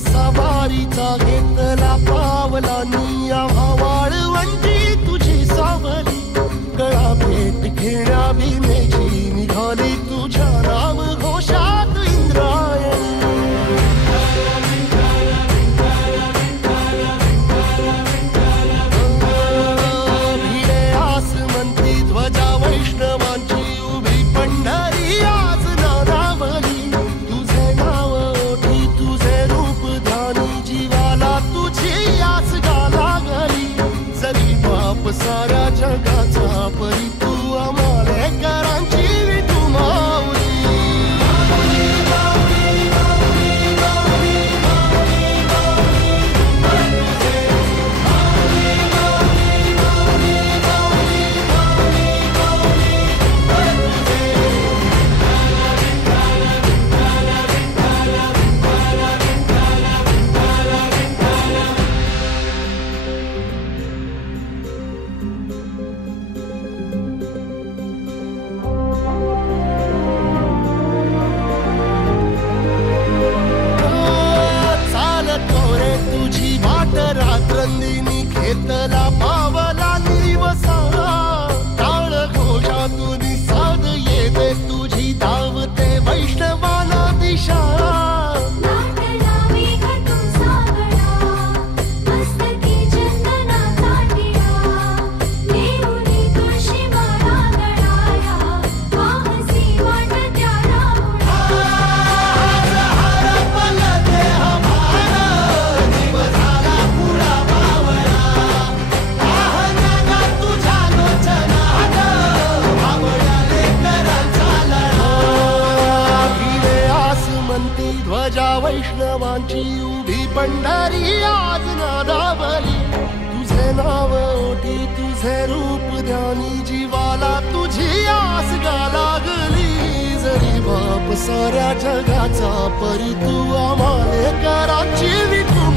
सवारीचा घेतला पावला निया वाळवंटी तुझी सावली गळा भेट घेण्या भीमेची निघाली तुझ्या नाम घोषात इंद्रायणी भिडे आसमंती ध्वजा वैष्णवांची उभी पंढरी आज नारावली तुझे नाव ओठी तुझे रूप ध्यानी जीवाला तुझी आस लागली जरी बाप साऱ्या जगाचा परी तू आमालेकरांची विठू माऊली रात्रंदिनी घेतला पावला दिवसा टाळ घोषातून साध येते तुझी धावते वैष्णवाला दिशा ध्वजा वैष्णवांची उभी पंढरी आज नादावली तुझे नाव ओठी तुझे रूप ध्यानी जीवाला तुझी आस लागली जरी बाप साऱ्या जगाचा परी तू आमालेकरांची विठू